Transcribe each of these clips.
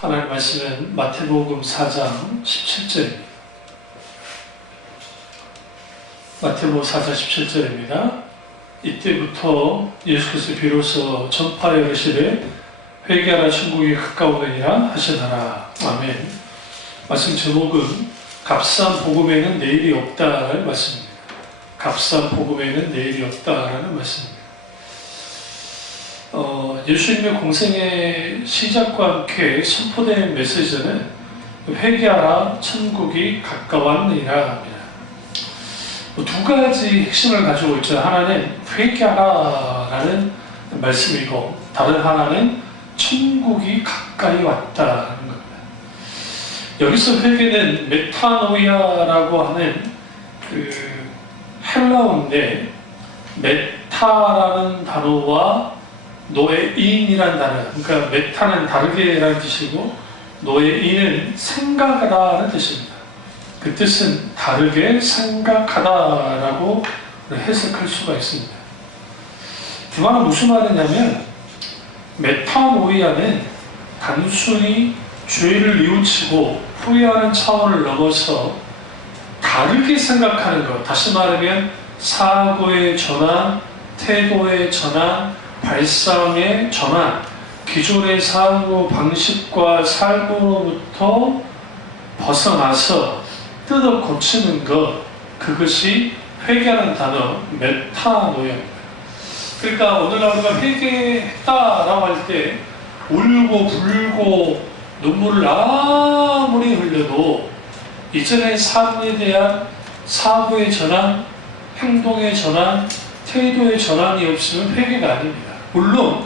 하나님 말씀은 마태복음 4장 17절입니다. 마태복음 4장 17절입니다. 이때부터 예수께서 비로소 전파하여 이르시되 회개하라 천국이 가까우니라 하시더라. 아멘. 말씀 제목은 값싼 복음에는 내일이 없다라는 말씀입니다. 값싼 복음에는 내일이 없다라는 말씀입니다. 예수님의 공생의 시작과 함께 선포된 메시지는 회개하라 천국이 가까웠느니라 합니다. 두 가지 핵심을 가지고 있죠. 하나는 회개하라라는 말씀이고 다른 하나는 천국이 가까이 왔다는 겁니다. 여기서 회개는 메타노이아라고 하는 헬라어인데 메타라는 단어와 노예인이라는 단어, 그러니까 메타는 다르게라는 뜻이고 노예인은 생각하다라는 뜻입니다. 그 뜻은 다르게 생각하다라고 해석할 수가 있습니다. 그 말은 무슨 말이냐면 메타노이아는 단순히 죄를 뉘우치고 후회하는 차원을 넘어서 다르게 생각하는 것, 다시 말하면 사고의 전환, 태도의 전환, 발상의 전환, 기존의 사고 방식과 삶으로부터 벗어나서 뜯어 고치는 것, 그것이 회개하는 단어 메타노이아입니다. 그러니까 오늘날 우리가 회개했다라고 할 때 울고 불고 눈물을 아무리 흘려도 이전의 삶에 대한 사고의 전환, 행동의 전환, 태도의 전환이 없으면 회개가 아닙니다. 물론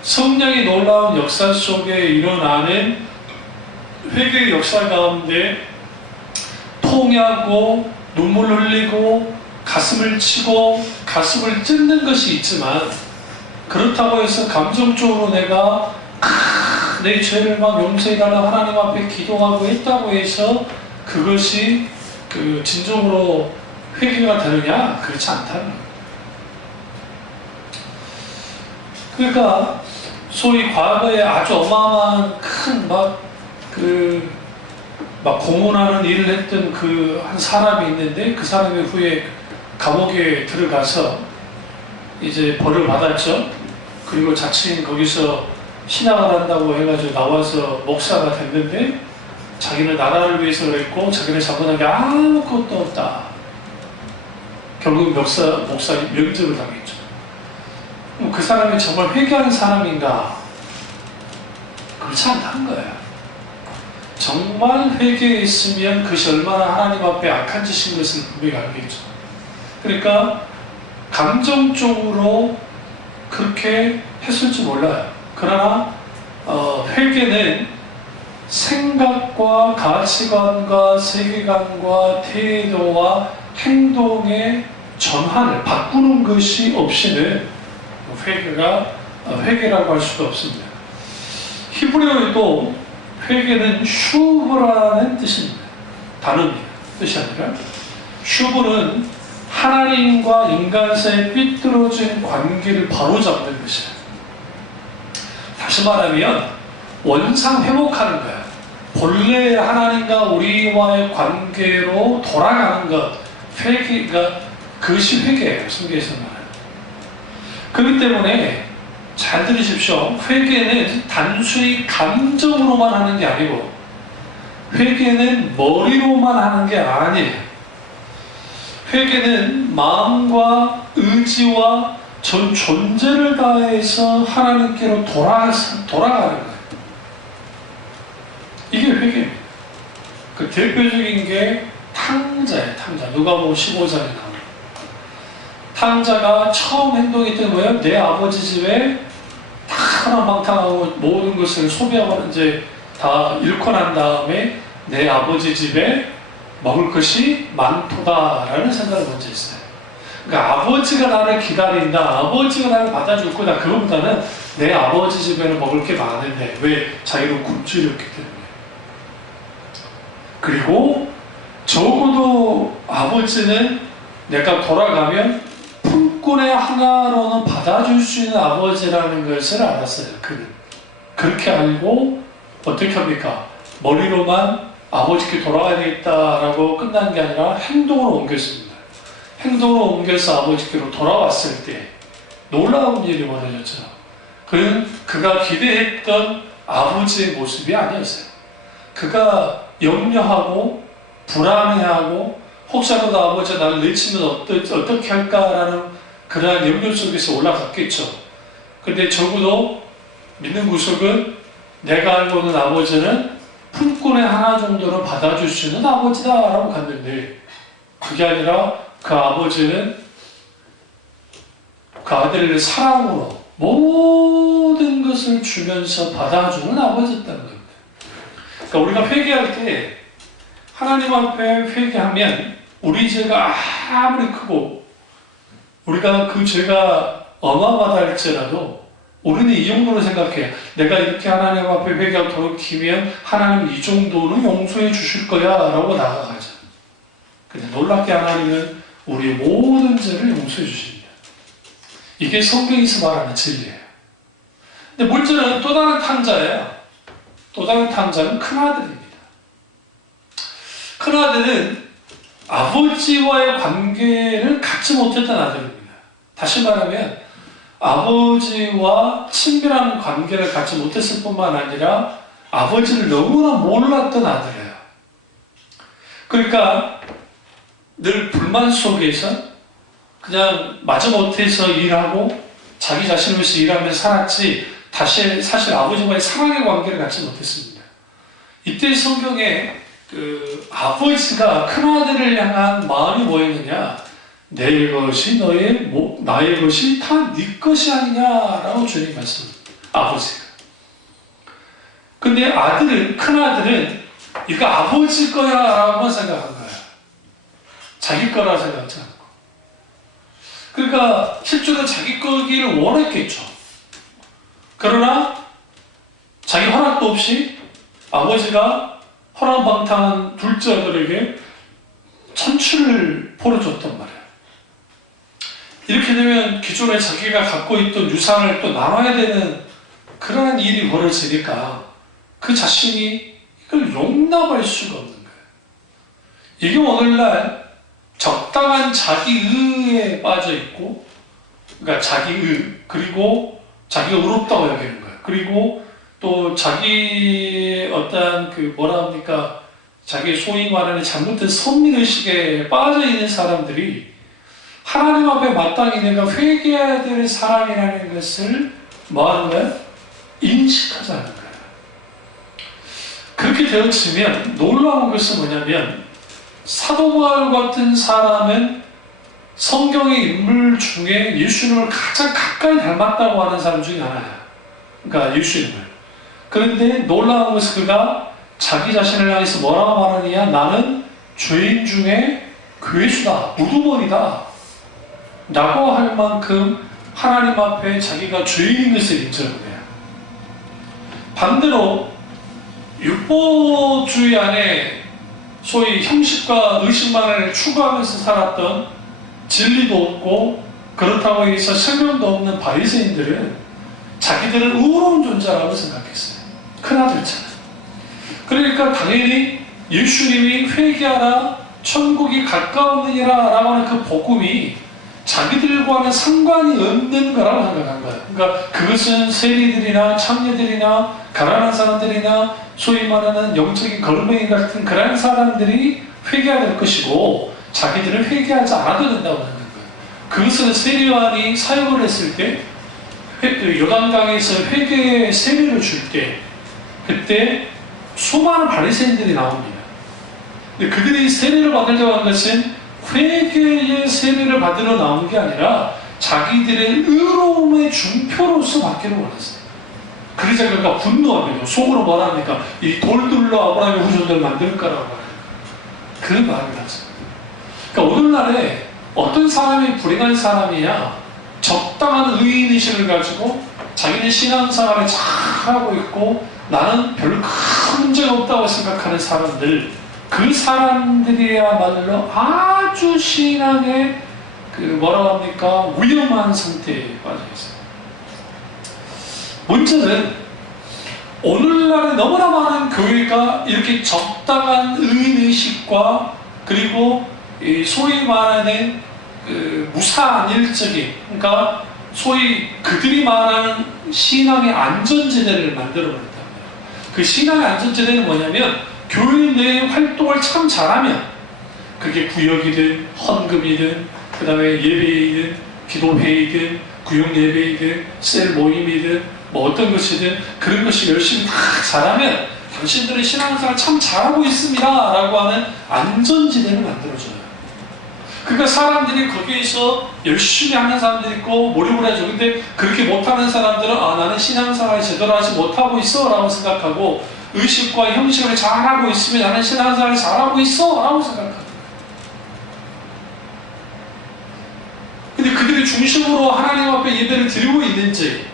성령의 놀라운 역사 속에 일어나는 회개의 역사 가운데 통하고 눈물 흘리고 가슴을 치고 가슴을 찢는 것이 있지만 그렇다고 해서 감정적으로 내가 내 죄를 막 용서해달라고 하나님 앞에 기도하고 했다고 해서 그것이 진정으로 회개가 되느냐? 그렇지 않다는 거예요. 그러니까 소위 과거에 아주 어마어마한 큰 공헌하는 일을 했던 한 사람이 있는데 그 사람이 후에 감옥에 들어가서 이제 벌을 받았죠. 그리고 자칭 거기서 신학을 한다고 해가지고 나와서 목사가 됐는데 자기는 나라를 위해서 그랬고 자기는 잘못한 게 아무것도 없다. 결국 목사 면접을 당했죠. 그 사람이 정말 회개하는 사람인가? 그렇지 않다는 거예요. 정말 회개했으면 그것이 얼마나 하나님 앞에 악한 짓인 것을 분명히 알겠죠. 그러니까 감정적으로 그렇게 했을지 몰라요. 그러나 회개는 생각과 가치관과 세계관과 태도와 행동의 전환을 바꾸는 것이 없이는 회개라고 할 수가 없습니다. 히브리어에도 회개는 슈브라는 뜻입니다. 단어입니다. 뜻이 아니라 슈브는 하나님과 인간 사이의 삐뚤어진 관계를 바로잡는 것이에요. 다시 말하면 원상 회복하는 거예요. 본래 하나님과 우리와의 관계로 돌아가는 것, 회개가 그것이 회개예요. 성경에서 말하는. 그렇기 때문에 잘 들으십시오. 회개는 단순히 감정으로만 하는 게 아니고 회개는 머리로만 하는 게 아니에요. 회개는 마음과 의지와 전 존재를 다해서 하나님께로 돌아가는 거예요. 이게 회개입니다. 그 대표적인 게 탕자예요. 탕자. 누가복음 15장에 나옵니다. 탕자가 처음 행동했던 거예요. 내 아버지 집에 다 하나방탕하고 모든 것을 소비하고 이제 다 잃고 난 다음에 내 아버지 집에 먹을 것이 많도다라는 생각을 먼저 했어요. 그러니까 아버지가 나를 기다린다, 아버지가 나를 받아줄 거다. 그것보다는 내 아버지 집에는 먹을 게 많은데 왜? 자기는 굶주렸기 때문에. 그리고 적어도 아버지는 내가 돌아가면 품꾼의 하나로는 받아줄 수 있는 아버지라는 것을 알았어요. 그렇게 알고 어떻게 합니까? 머리로만 아버지께 돌아가야 되겠다라고 끝난 게 아니라 행동으로 옮겼습니다. 행동으로 옮겨서 아버지께로 돌아왔을 때 놀라운 일이 벌어졌죠. 그는 그가 기대했던 아버지의 모습이 아니었어요. 그가 염려하고 불안해하고 혹시라도 아버지가 나를 내치면 어떻게 할까라는 그러한 염려 속에서 올라갔겠죠. 근데 적어도 믿는 구석은 내가 알고 있는 아버지는 품꾼의 하나 정도는 받아줄 수 있는 아버지다라고 갔는데 그게 아니라 그 아버지는 그 아들을 사랑으로 모든 것을 주면서 받아주는 아버지였다는 겁니다. 그러니까 우리가 회개할 때 하나님 앞에 회개하면 우리 죄가 아무리 크고 우리가 그 죄가 어마어마하다 할지라도 우리는 이 정도로 생각해요. 내가 이렇게 하나님 앞에 회개하고 돌이키면 하나님 이 정도는 용서해 주실 거야 라고 나아가죠. 근데 놀랍게 하나님은 우리의 모든 죄를 용서해 주십니다. 이게 성경에서 말하는 진리예요. 근데 문제는 또 다른 탕자예요. 또 다른 탕자는 큰아들입니다. 큰아들은 아버지와의 관계를 갖지 못했던 아들입니다. 다시 말하면 아버지와 친밀한 관계를 갖지 못했을 뿐만 아니라 아버지를 너무나 몰랐던 아들이에요. 그러니까 늘 불만 속에서 그냥 마지못해서 일하고 자기 자신을 위해서 일하면서 살았지 사실 아버지와의 사랑의 관계를 갖지 못했습니다. 이때 성경에 아버지가 큰아들을 향한 마음이 뭐였느냐? 내 것이 나의 것이 다 네 것이 아니냐라고 주님이 말씀합니다. 아버지가. 근데 큰아들은 이거 아버지 거야 라고 생각한 거예요. 자기 거라 생각하지 않고. 그러니까 실제로 자기 거기를 원했겠죠. 그러나 자기 허락도 없이 아버지가 허랑방탕한 둘째 아들에게 천추를 벌어줬단 말이에요. 이렇게 되면 기존에 자기가 갖고 있던 유산을 또 나눠야 되는 그러한 일이 벌어지니까 그 자신이 이걸 용납할 수가 없는 거예요. 이게 오늘날 적당한 자기의에 빠져 있고, 그러니까 자기의, 그리고 자기가 의롭다고 여기는 거예요. 그리고 또 자기 어떤 자기 소위 말하는 잘못된 선민의식에 빠져 있는 사람들이 하나님 앞에 마땅히 내가 회개해야 될 사람이라는 것을 뭐하는 거예요? 인식하지 않는 거예요. 그렇게 되어지면 놀라운 것은 뭐냐면 사도 바울 같은 사람은 성경의 인물 중에 예수님을 가장 가까이 닮았다고 하는 사람 중에 하나예요. 그러니까 예수님을. 그런데 놀라운 것은 그가 자기 자신을 향해서 뭐라고 말하느냐? 나는 죄인 중에 괴수다, 우두머리다 라고 할 만큼 하나님 앞에 자기가 죄인인 것을 인정해요. 반대로 율법주의 안에 소위 형식과 의식만을 추구하면서 살았던 진리도 없고 그렇다고 해서 생명도 없는 바리새인들은 자기들은 의로운 존재라고 생각했어요. 큰아들처럼. 그러니까 당연히 예수님이 회개하라 천국이 가까웠느니라 라고 하는 그 복음이 자기들과는 상관이 없는 거라고 생각한 거예요. 그러니까 그것은 세리들이나 창녀들이나 가난한 사람들이나 소위 말하는 영적인 걸음뱅이 같은 그런 사람들이 회개해야 될 것이고 자기들은 회개하지 않아도 된다고 생각한 거예요. 그것은 세리요한이 사역을 했을 때 요단강에서 회개의 세례를 줄 때 그때 수많은 바리새인들이 나옵니다. 근데 그들이 세례를 받으려고 한 것은 회개의 세례를 받으러 나온 게 아니라 자기들의 의로움의 준표로서 받기를 원했어요. 그러자 그가 분노합니다. 속으로 뭐랍니까? 이 돌들로 아브라함의 후손들 만들 거라고 해요. 그 말을 하죠. 그러니까 오늘날에 어떤 사람이 불행한 사람이냐? 적당한 의인의식을 가지고 자기는 신앙생활을 잘하고 있고 나는 별로 큰 문제가 없다고 생각하는 사람들, 그 사람들이야말로 아주 신앙의 뭐라고 합니까? 위험한 상태에 빠져 있어요. 문제는 오늘날에 너무나 많은 교회가 이렇게 적당한 의인의식과 그리고 소위 말하는 무사안일적인, 그러니까 소위 그들이 말하는 신앙의 안전지대를 만들어버렸단 말이에요. 그 신앙의 안전지대는 뭐냐면 교회 내 활동을 참 잘하면 그게 구역이든 헌금이든 그 다음에 예배이든 기도회의든 구역예배이든 셀 모임이든 뭐 어떤 것이든 그런 것이 열심히 다 잘하면 당신들의 신앙생활 참 잘하고 있습니다 라고 하는 안전지대를 만들어줘요. 그러니까 사람들이 거기에서 열심히 하는 사람들이 있고 몰입을 하죠. 근데 그렇게 못하는 사람들은 나는 신앙생활 제대로 하지 못하고 있어 라고 생각하고 의식과 형식을 잘하고 있으면 나는 신앙생활 잘하고 있어 라고 생각합니다. 근데 그들이 중심으로 하나님 앞에 예배를 드리고 있는지,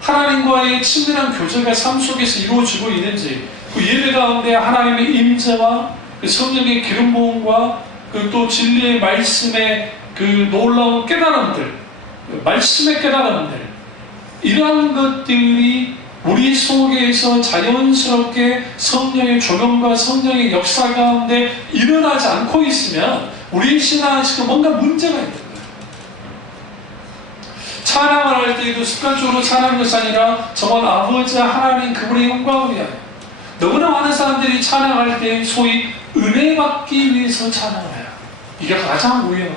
하나님과의 친밀한 교제가 삶 속에서 이루어지고 있는지, 그 예배 가운데 하나님의 임재와 그 성령의 기름 부음과 그 또 진리의 말씀의 그 놀라운 깨달음들, 말씀의 깨달음들, 이러한 것들이 우리 속에서 자연스럽게 성령의 조명과 성령의 역사 가운데 일어나지 않고 있으면 우리의 신앙식은 뭔가 문제가 있는 거예요. 찬양을 할 때에도 습관적으로 찬양하는 것이 아니라 정말 아버지 하나님 그분의 영광을 위하여, 너무나 많은 사람들이 찬양할 때 소위 은혜 받기 위해서 찬양을 해요. 이게 가장 위험한 거예요.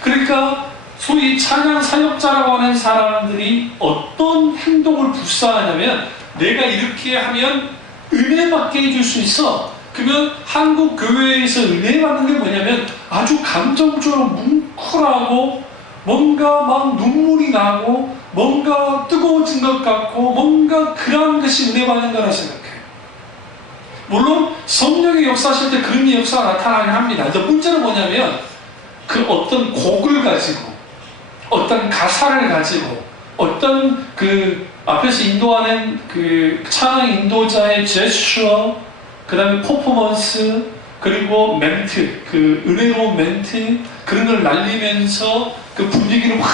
그러니까 소위 찬양 사역자라고 하는 사람들이 어떤 행동을 불사하냐면, 내가 이렇게 하면 은혜 받게 해줄 수 있어. 그러면 한국 교회에서 은혜 받는 게 뭐냐면 아주 감정적으로 뭉클하고 뭔가 막 눈물이 나고 뭔가 뜨거워진 것 같고 뭔가 그런 것이 은혜 받는 거라 생각해요. 물론 성령의 역사하실 때 그런 역사가 나타나긴 합니다. 근데 문제는 뭐냐면 그 어떤 곡을 가지고 어떤 가사를 가지고 어떤 그 앞에서 인도하는 그 찬양 인도자의 제스처, 그 다음에 퍼포먼스, 그리고 멘트, 그 은혜로운 멘트, 그런 걸 날리면서 그 분위기를 확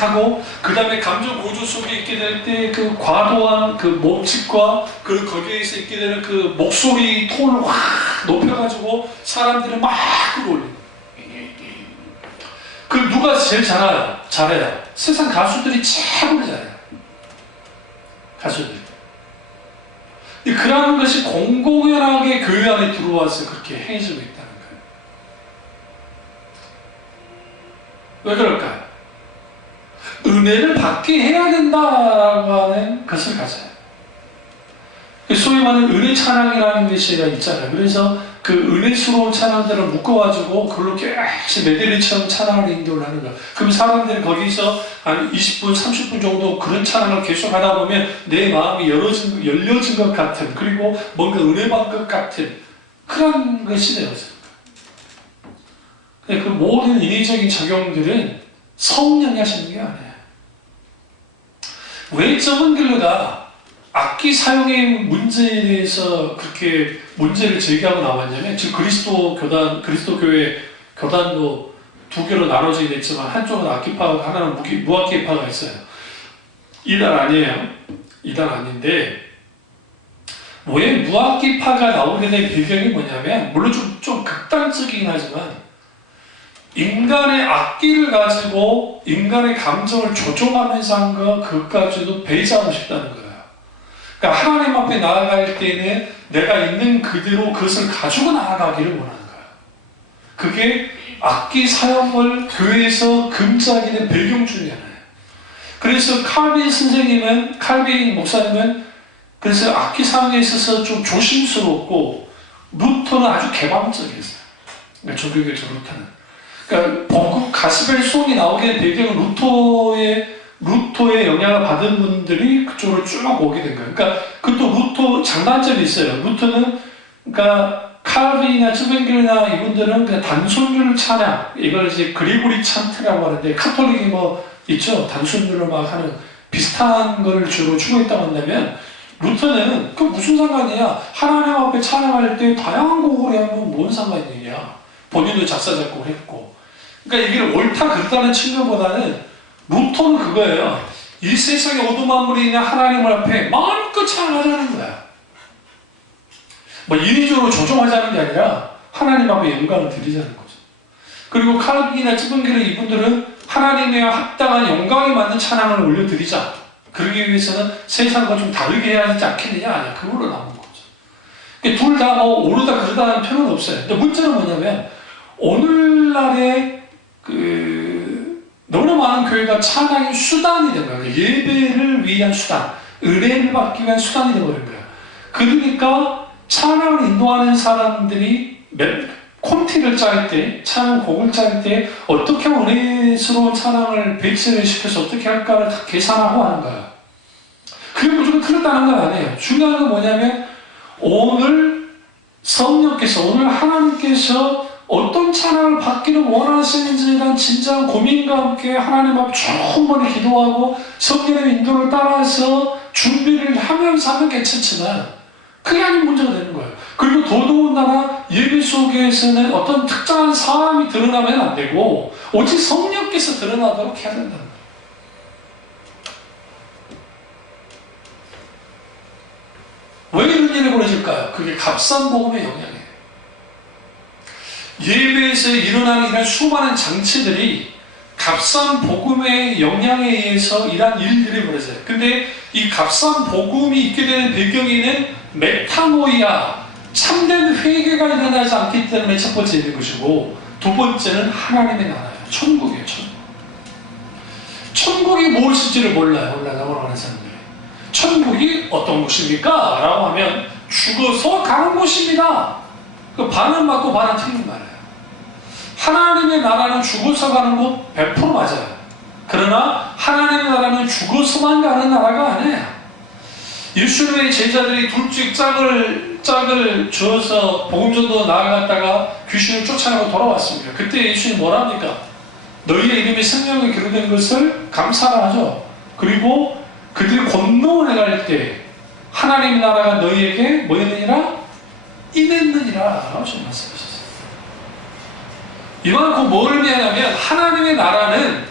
하고, 그 다음에 감정 고조 속에 있게 될 때 그 과도한 그 몸짓과 그 거기에서 있게 되는 그 목소리 톤을 확 높여가지고 사람들을 막 끌어올리고. 그 누가 제일 잘해요? 세상 가수들이 최고로 잘해요. 가수들. 그러한 것이 공공연하게 교회 안에 들어와서 그렇게 행해지고 있다는 거예요. 왜 그럴까요? 은혜를 받게 해야 된다라고 하는 것을 가져요. 소위 말하는 은혜 찬양이라는 것이 있잖아요. 그래서 그 은혜스러운 찬양들을 묶어가지고 그걸로 계속 메들리처럼 찬양을 인도를 하는 거예요. 그럼 사람들이 거기서 한 20분, 30분 정도 그런 찬양을 계속 하다 보면 내 마음이 열려진 것 같은, 그리고 뭔가 은혜 받은 것 같은 그런 것이 되었어요. 그 모든 인위적인 작용들은 성령이 하시는 게 아니에요. 왜 저번길로가 악기 사용의 문제에 대해서 그렇게 문제를 제기하고 나왔냐면, 지금 그리스도 교회 교단도 두 개로 나눠지게 됐지만 한쪽은 악기파가, 하나는 무악기파가 있어요. 이단 아니에요. 이단 아닌데, 왜 무악기파가 나오게 된 배경이 뭐냐면, 물론 좀 극단적이긴 하지만 인간의 악기를 가지고 인간의 감정을 조종하면서 한 거, 그것까지도 배제하고 싶다는 거예요. 그러니까 하나님 앞에 나아갈 때는 내가 있는 그대로 그것을 가지고 나아가기를 원하는 거예요. 그게 악기 사용을 교회에서 금지하게 된 배경 중에 하나예요. 그래서 칼빈 목사님은 그래서 악기 사용에 있어서 좀 조심스럽고, 루터는 아주 개방적이었어요. 그러니까 조교교적 루터는. 그러니까 복음 가스펠 송이 나오게 된 배경은 루터의 영향을 받은 분들이 그쪽으로 쭉 오게 된 거예요. 그러니까 그것도 루터 장단점이 있어요. 루터는 그러니까 칼빈이나 츠벤겔이나 이분들은 그냥 단순율 찬양, 이걸 이제 그리고리 찬트라고 하는데, 카톨릭이 뭐 있죠. 단순율을 막 하는 비슷한 걸 주로 추구했다고 한다면, 루터는 그 무슨 상관이야? 하나님 앞에 찬양할 때 다양한 곡을 하면 뭔 상관이 있느냐? 본인도 작사 작곡을 했고. 그러니까 이게 옳다 그르다는 측면보다는 루터는 그거예요. 이 세상에 어둠 만물이 있는 하나님을 앞에 마음껏 찬양하자는 거야. 뭐 인위적으로 조종하자는 게 아니라 하나님 앞에 영광을 드리자는 거죠. 그리고 칼빈이나 찌분기를 이분들은 하나님의 합당한 영광에 맞는 찬양을 올려드리자. 그러기 위해서는 세상과 좀 다르게 해야 하지 않겠느냐? 아니야. 그걸로 나온 거죠. 둘 다 뭐 오르다 그러다는 표현은 없어요. 근데 문제는 뭐냐면 오늘날의 너무나 많은 교회가 찬양의 수단이 된 거예요. 예배를 위한 수단, 은혜를 받기 위한 수단이 되어버린 거예요. 그러니까 찬양을 인도하는 사람들이 콘티를 짤 때, 찬양곡을 짤 때 어떻게 은혜스러운 찬양을 배치를 시켜서 어떻게 할까를 다 계산하고 하는 거예요. 그게 무조건 틀렸다는 건 아니에요. 중요한 건 뭐냐면 오늘 성령께서, 오늘 하나님께서 어떤 찬양을 받기를 원하시는지에 대한 진지한 고민과 함께 하나님 앞 충분히 기도하고 성령의 인도를 따라서 준비를 하면서 하면 괜찮지만 그게 아닌 문제가 되는 거예요. 그리고 더더군다나 예배 속에서는 어떤 특정한 사람이 드러나면 안 되고 오직 성령께서 드러나도록 해야 된다는 거예요. 왜 이런 일이 벌어질까요? 그게 값싼 복음의 영향이에요. 예배에서 일어나는 이런 수많은 장치들이 값싼 복음의 영향에 의해서 이런 일들이 벌어져요. 근데 이 값싼 복음이 있게 되는 배경에는 메타노이아, 참된 회개가 일어나지 않기 때문에 첫 번째 있는 것이고, 두 번째는 하나님의 나라예요. 천국이에요. 천국. 천국이 무엇인지를 몰라요. 올라가는 사람들이. 천국이 어떤 곳입니까? 라고 하면 죽어서 가는 곳입니다. 그 반은 맞고 반은 틀린 말이에요. 하나님의 나라는 죽어서 가는 곳 100% 맞아요. 그러나 하나님의 나라는 죽어서만 가는 나라가 아니에요. 예수님의 제자들이 둘째 짝을 주어서 복음전도 나아갔다가 귀신을 쫓아내고 돌아왔습니다. 그때 예수님이 뭐라 합니까? 너희의 이름이 생명에 기록된 것을 감사를 하죠. 그리고 그들이 권능을 해갈 때 하나님의 나라가 너희에게 뭐였느니라? 임했느니라 라고 좀 말씀하셨어요. 이만큼 뭐를 의미하냐면 하나님의 나라는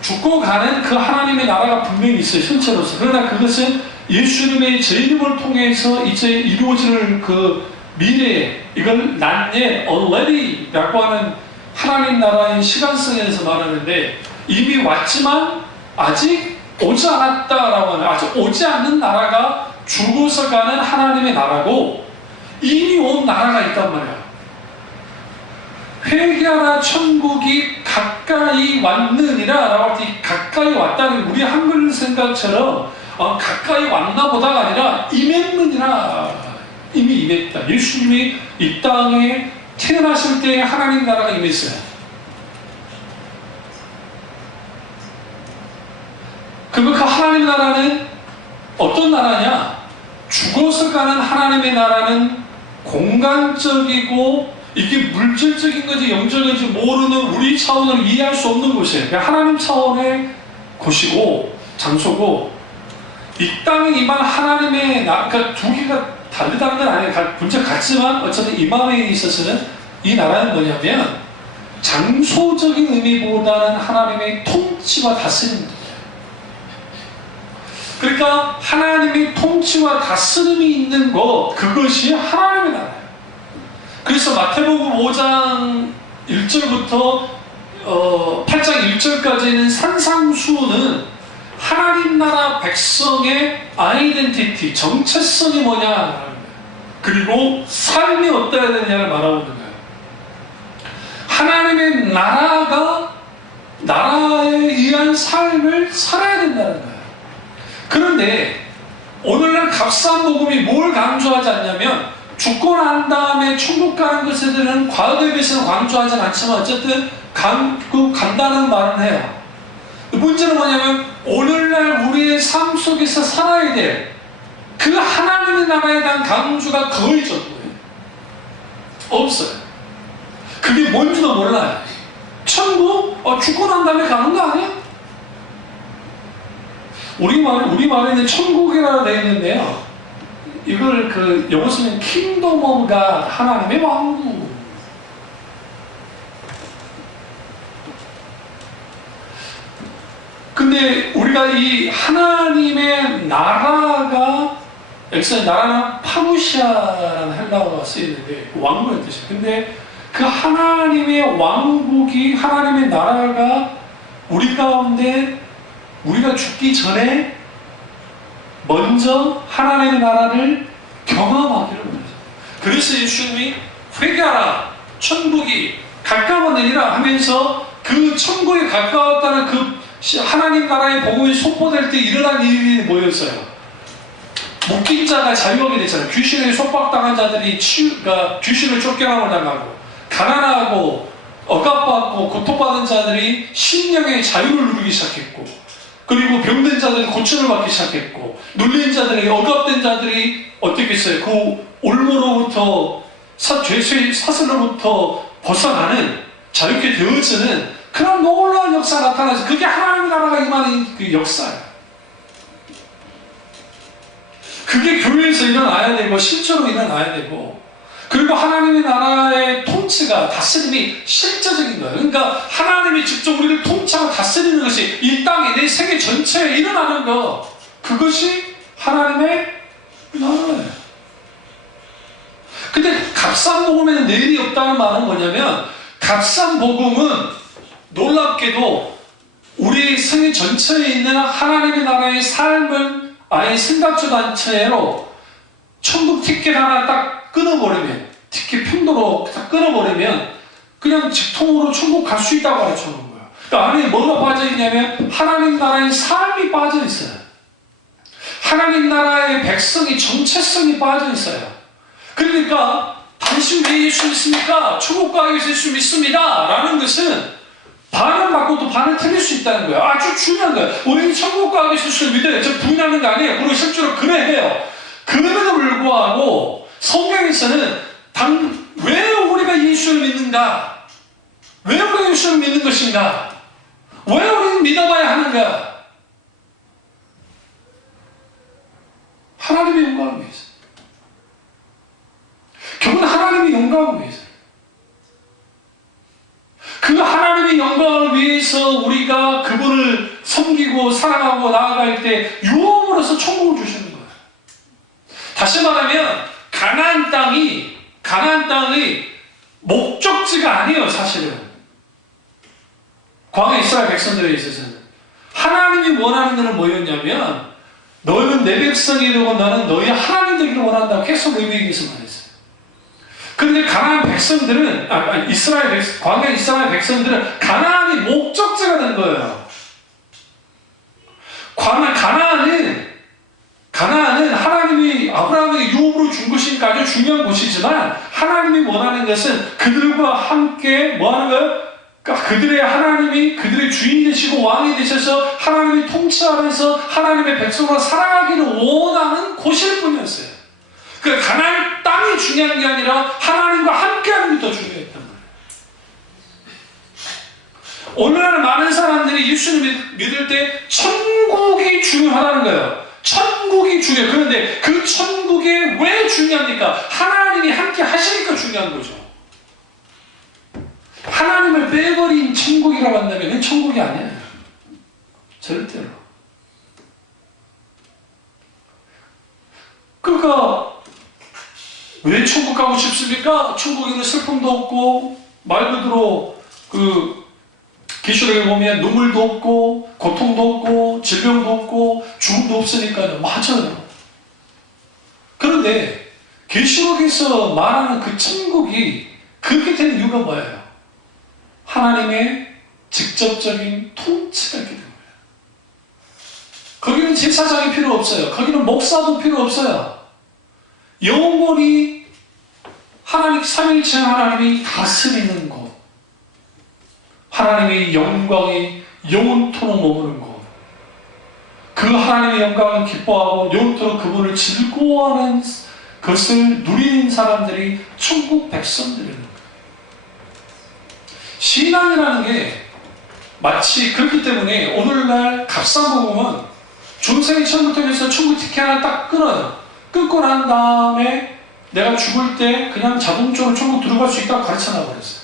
죽고 가는 그 하나님의 나라가 분명히 있어요. 실체로서. 그러나 그것은 예수님의 재림을 통해서 이제 이루어질 그 미래에 이걸 not yet, already 라고 하는 하나님 나라의 시간성에 대해서 말하는데 이미 왔지만 아직 오지 않았다라고 하는, 아직 오지 않는 나라가 죽어서 가는 하나님의 나라고 이미 온 나라가 있단 말이야. 회개하라 천국이 가까이 왔느니라 라고 할 때 가까이 왔다는 우리 한글 생각처럼 가까이 왔나 보다가 아니라 임했느니라. 이미 임했다. 예수님이 이 땅에 태어나실 때 하나님 나라가 임했어요. 그러면 그 하나님 나라는 어떤 나라냐? 죽어서 가는 하나님의 나라는 공간적이고 이게 물질적인 건지 영적인지 모르는 우리 차원으로 이해할 수 없는 곳이에요. 그러니까 하나님 차원의 곳이고 장소고 이 땅에 임한 하나님의 나라, 그러니까 두 개가 다르다는 건 아니에요. 분명 같지만 어쨌든 임함에 있어서는 이 나라는 뭐냐면 장소적인 의미보다는 하나님의 통치와 다스림입니다. 그러니까 하나님의 통치와 다스림이 있는 것, 그것이 하나님의 나라예요. 그래서 마태복음 5장 1절부터 8장 1절까지는 산상수훈은 하나님 나라 백성의 아이덴티티, 정체성이 뭐냐, 그리고 삶이 어떠해야 되느냐를 말하고 있는 거예요. 하나님의 나라에 의한 삶을 살아야 된다는 거예요. 그런데 오늘날 값싼 복음이 뭘 강조하지 않냐면 죽고 난 다음에 천국 가는 것에 대한 과거에 비해서는 강조하지 않지만 어쨌든 간다는 말은 해요. 문제는 뭐냐면 오늘날 우리의 삶 속에서 살아야 될 그 하나님의 나라에 대한 강조가 거의 전부예요. 없어요. 그게 뭔지도 몰라요. 천국? 죽고 난 다음에 가는 거 아니야? 우리 말에는 천국이라고 되어 있는데요. 이걸 영어 쓰면 킹덤 오브 갓, 하나님의 왕국. 근데 우리 우리가 이 하나님의 나라가, 여기서 나라는 파루시아라는 헬라어가 쓰이는데 왕국의 뜻이에요. 근데 그 하나님의 왕국이, 하나님의 나라가 우리 가운데 우리가 죽기 전에 먼저 하나님의 나라를 경험하기를 원하죠. 그래서 예수님이 회개하라, 천국이 가까웠느니라 하면서 그 천국에 가까웠다는 그 하나님 나라의 복음이 선포될 때 일어난 일이 뭐였어요? 묶인 자가 자유하게 됐잖아요. 귀신에 속박당한 자들이 귀신을 쫓겨남을 당하고, 가난하고 억압받고 고통받은 자들이 심령의 자유를 누리기 시작했고, 그리고 병든 자들이 고침을 받기 시작했고, 눌린 자들이, 억압된 자들이 어떻게 했어요? 그 올무로부터, 죄의 사슬로부터 벗어나는, 자유케 되어지는 그런 놀라운 역사가 나타나서, 그게 하나님의 나라가 임하는 그 역사예요. 그게 교회에서 일어나야 되고 실제로 일어나야 되고, 그리고 하나님의 나라의 통치가, 다스림이 실제적인 거예요. 그러니까 하나님이 직접 우리를 통치하고 다스리는 것이 이 땅에, 내 세계 전체에 일어나는 거, 그것이 하나님의 나라예요. 근데 값싼 복음에는 내일이 없다는 말은 뭐냐면, 값싼 복음은 놀랍게도 우리 세계 전체에 있는 하나님의 나라의 삶을 아예 생각조 단체로 천국 티켓 하나 딱 끊어버리면, 티켓 편도로 딱 끊어버리면 그냥 직통으로 천국 갈 수 있다고 가르쳐놓은 거예요. 그 안에 뭐가 빠져있냐면 하나님 나라의 삶이 빠져있어요. 하나님 나라의 백성이, 정체성이 빠져있어요. 그러니까 당신 왜 예수 믿습니까? 천국 가기 위해서 예수 믿습니다 라는 것은 반은 맞고 또 반은 틀릴 수 있다는 거예요. 아주 중요한 거예요. 우리는 천국 가기 위해서 예수 믿어요. 저 부인하는 거 아니에요. 그리고 실제로 그래 해요. 그럼에도 불구하고 성경에서는 왜 우리가 예수를 믿는가? 왜 우리가 예수를 믿는 것인가? 왜 우리는 믿어봐야 하는가? 하나님의 영광을 위해서. 결국은 하나님의 영광을 위해서. 그 하나님의 영광을 위해서 우리가 그분을 섬기고 사랑하고 나아갈 때 유업으로서 천국을 주시는 거예요. 다시 말하면 가나안 땅이 목적지가 아니에요. 사실은 광야 이스라엘 백성들에 있어서는 하나님이 원하는 것은 뭐였냐면, 너희는 내 백성이 되고 나는 너희 하나님 되기를 원한다고 계속 레위기에서 말했어요. 그런데 가나안 백성들은, 광야 이스라엘 백성들은 가나안이 목적지가 된 거예요. 가나안은 하나님이 아브라함에게 유업으로 준 것이니까 아주 중요한 곳이지만, 하나님이 원하는 것은 그들과 함께 뭐 하는 거예요? 그러니까 그들의 하나님이 그들의 주인이 되시고 왕이 되셔서 하나님이 통치하면서 하나님의 백성으로 살아가기를 원하는 곳일 뿐이었어요. 그 가나안 땅이 중요한 게 아니라 하나님과 함께하는 게 더 중요했단 말이에요. 오늘날 많은 사람들이 예수를 믿을 때 천국이 중요하다는 거예요. 천국이 중요해요. 그런데 그 천국이 왜 중요합니까? 하나님이 함께 하시니까 중요한 거죠. 하나님을 빼버린 천국이라고 한다면 그건 천국이 아니에요. 절대로. 그러니까 왜 천국 가고 싶습니까? 천국에는 슬픔도 없고, 말 그대로 계시록에 보면 눈물도 없고, 고통도 없고, 질병도 없고, 죽음도 없으니까요. 맞아요. 그런데 계시록에서 말하는 그 천국이 그렇게 된 이유가 뭐예요? 하나님의 직접적인 통치가 있기 때문에. 거기는 제사장이 필요 없어요. 거기는 목사도 필요 없어요. 영원히 하나님, 삼위일체 하나님이 다스리는 곳, 하나님의 영광이 영원토록 머무는 곳, 그 하나님의 영광을 기뻐하고 영원토록 그분을 즐거워하는 것을 누리는 사람들이 천국 백성들입니다. 신앙이라는 게 마치 그렇기 때문에 오늘날 값싼 복음은 중생이 천국 통해서 천국 티켓 하나 딱 끊어요. 끊고 난 다음에 내가 죽을 때 그냥 자동적으로 천국 들어갈 수 있다고 가르쳐놔 버렸어요.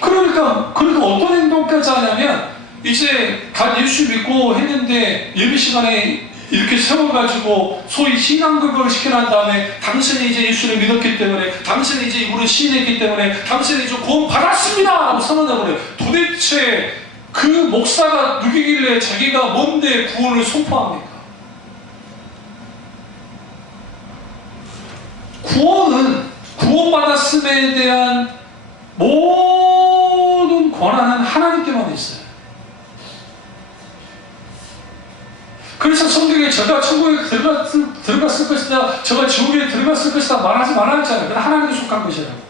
그러니까 어떤 행동까지 하냐면 이제 갓 예수 믿고 했는데 예배 시간에 이렇게 세워가지고 소위 신앙교육을 시켜난 다음에 당신이 이제 예수를 믿었기 때문에, 당신이 이제 입으로 시인했기 때문에, 당신이 이제 구원 받았습니다 하고 선언해버려요. 도대체 그 목사가 누구길래 자기가 뭔데 구원을 선포합니까? 구원은 구원받았음에 대한 모든 권한은 하나님께만 있어요. 그래서 성경에 제가 천국에 들어갔을 것이다, 제가 지옥에 들어갔을 것이다 말하지 말았잖아요. 그건 하나님께 속한 것이라고.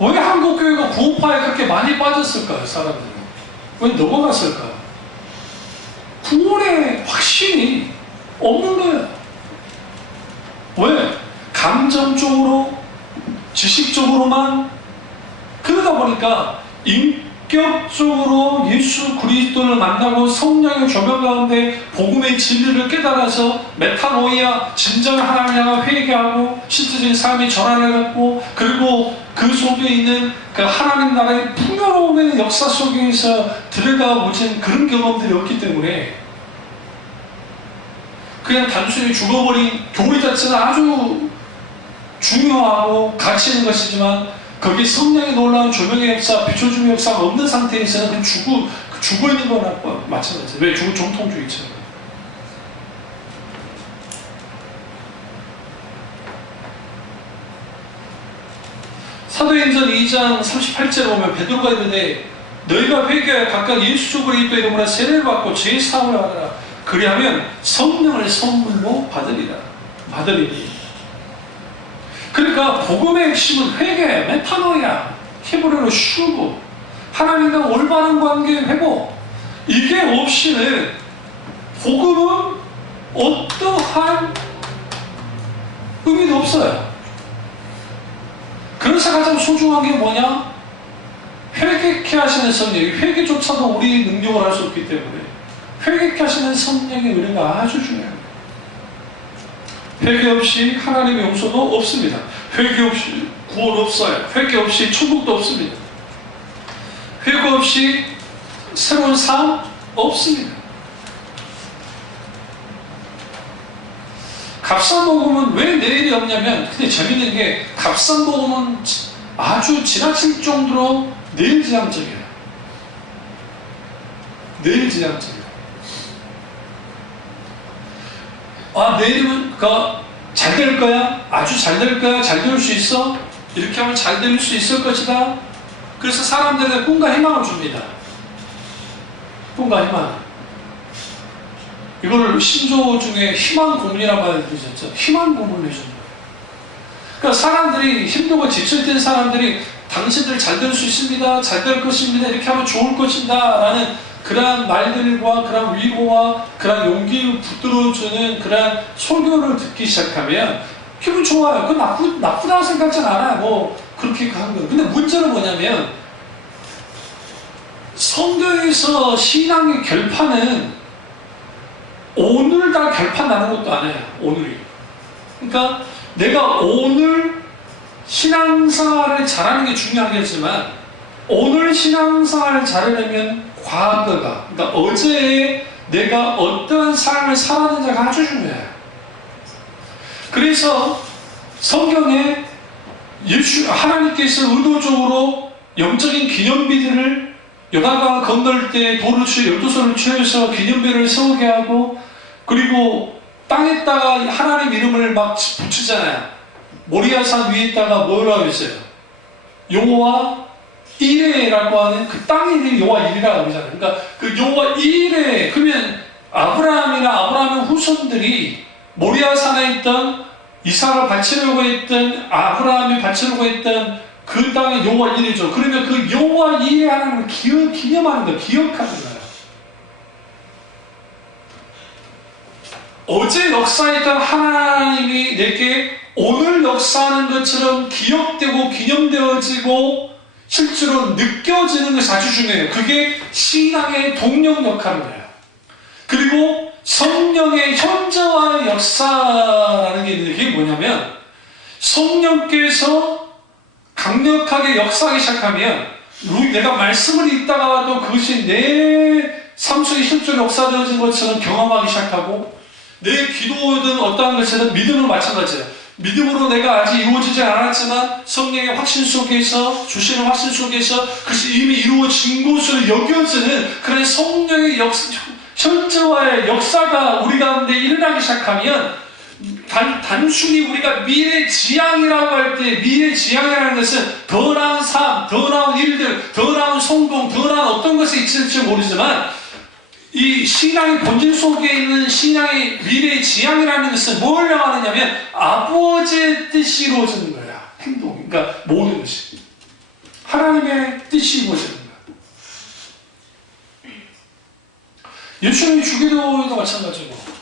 왜 한국교회가 구원파에 그렇게 많이 빠졌을까요, 사람들은? 왜 넘어갔을까요? 구원의 확신이 없는 거예요. 왜? 감정적으로, 지식적으로만, 그러다 보니까 인격적으로 예수 그리스도를 만나고 성령의 조명 가운데 복음의 진리를 깨달아서 메타노이아, 진정한 하나님을 향한 회개하고 실제적인 삶의 전환을 갖고, 그리고 그 속에 있는 그 하나님 나라의 풍요로움의 역사 속에서 들어가 보진 그런 경험들이 없기 때문에 그냥 단순히 죽어버린 교리 자체는 아주 중요하고 가치 있는 것이지만 거기 성령의 놀라운 조명의 역사, 비춰줌의 역사가 없는 상태에서는 그냥 죽어 있는 거나 마찬가지예요. 왜? 죽은 정통주의처럼. 사도행전 2장 38절에 보면 베드로가 이르되 너희가 회개하여 각각 예수 그리스도 이름으로 세례를 받고 죄 사함을 하라. 그리하면 성령을 선물로 받으리니. 그러니까 복음의 핵심은 회개, 메타노이아, 히브리어로 슈브, 하나님과 올바른 관계 회복. 이게 없이는 복음은 어떠한 의미도 없어요. 그래서 가장 소중한 게 뭐냐? 회개케 하시는 성령. 회개조차도 우리 능력을 할 수 없기 때문에 회개케 하시는 성령의 은혜가 아주 중요합니다. 회개 없이 하나님의 용서도 없습니다. 회개 없이 구원 없어요. 회개 없이 천국도 없습니다. 회개 없이 새로운 삶 없습니다. 갑산복음은 왜 내일이 없냐면, 근데 재밌는 게 갑산복음은 아주 지나칠 정도로 내일지향적이에요. 내일지향적이에요. 아, 내일이면 잘 될 거야? 아주 잘 될 거야? 잘 될 수 있어? 이렇게 하면 잘 될 수 있을 것이다. 그래서 사람들에게 꿈과 희망을 줍니다. 꿈과 희망. 이거를 신조 중에 희망 고문이라고 말을 들으셨죠? 희망 고문을 해주는 거예요. 그러니까 사람들이 힘들고 지쳐있던 사람들이 당신들 잘 될 수 있습니다, 잘 될 것입니다, 이렇게 하면 좋을 것입니다 라는 그러한 말들과 그러한 위로와 그러한 용기를 붙들어주는 그러한 설교를 듣기 시작하면 기분 좋아요. 그건 나쁘다고 생각하진 않아요. 뭐 그렇게 하는 거예요. 근데 문제는 뭐냐면 성경에서 신앙의 결판은 오늘 다 결판 나는 것도 아니에요. 오늘이. 그러니까 내가 오늘 신앙생활을 잘하는 게 중요하겠지만 오늘 신앙생활을 잘하려면 과거가, 그러니까 어제에 내가 어떠한 삶을 살았는지가 아주 중요해요. 그래서 성경에 하나님께서 의도적으로 영적인 기념비들을 요단강을 건널 때 돌을 취해 12손을 취해서 기념비를 세우게 하고, 그리고 땅에다가 하나님 이름을 막 붙이잖아요. 모리아산 위에다가 뭐라고 했어요? 여호와 이레라고 하는 그 땅의 이름이 여호와 이레라고 그러잖아요. 그러니까 그 여호와 이레, 그러면 아브라함의 후손들이 모리아산에 있던 이삭을 바치려고 했던, 아브라함이 바치려고 했던 그 땅의 여호와 이레죠. 그러면 그 여호와 이레 하나님을 기념하는 거, 기억하는 거예요. 어제 역사했던 하나님이 내게 오늘 역사하는 것처럼 기억되고 기념되어지고 실제로 느껴지는 것이 아주 중요해요. 그게 신앙의 동력 역할이에요. 그리고 성령의 현재와의 역사라는 게 있는데, 그게 뭐냐면 성령께서 강력하게 역사하기 시작하면 내가 말씀을 읽다가도 그것이 내 삶 속에 실제로 역사되어진 것처럼 경험하기 시작하고 내 기도든 어떠한 것이든 믿음으로 마찬가지예요. 믿음으로 내가 아직 이루어지지 않았지만 성령의 확신 속에서 주시는 확신 속에서 그것이 이미 이루어진 것으로 여겨지는 그런 성령의 현재와의 역사가 우리 가운데 일어나기 시작하면 단순히 우리가 미래 지향이라고 할 때 미래 지향이라는 것은 더 나은 삶, 더 나은 일들, 더 나은 성공, 더 나은 어떤 것이 있을지 모르지만 이 신앙의 본질 속에 있는 신앙의 미래 지향이라는 것은 뭘 향하느냐면 아버지의 뜻이 이루어지는 거야. 행동, 그러니까 모든 것이 하나님의 뜻이 이루어지는 거야. 예수님이 주기도에도 마찬가지고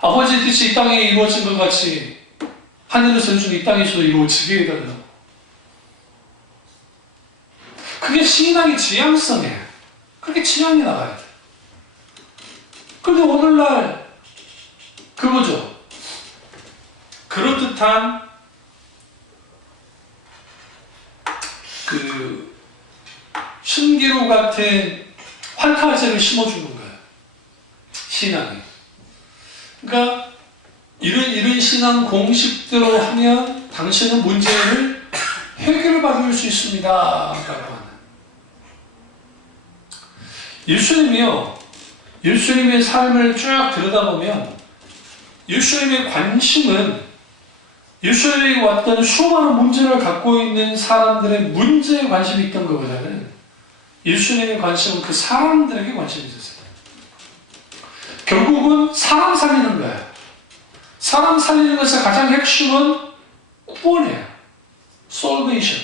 아버지의 뜻이 이 땅에 이루어진 것 같이 하늘에서 해준 이 땅에서도 이루어지게 해달라고. 그게 신앙의 지향성이에요. 그렇게 지향이 나가야 돼. 그런데 오늘날 그거죠. 그럴듯한 그 신기루 같은 환타제를 심어주는 거예요. 신앙이. 그러니까 이런 신앙 공식대로 하면 당신은 문제를 해결을 받을 수 있습니다. 라고 하는. 예수님의 삶을 쭉 들여다보면 예수님의 관심은 예수님이 왔던 수많은 문제를 갖고 있는 사람들의 문제에 관심이 있던 것보다는 예수님의 관심은 그 사람들에게 관심이 있었어요. 결국은 사람 살리는 거예요. 사람 살리는 것의 가장 핵심은 구원이에요. salvation.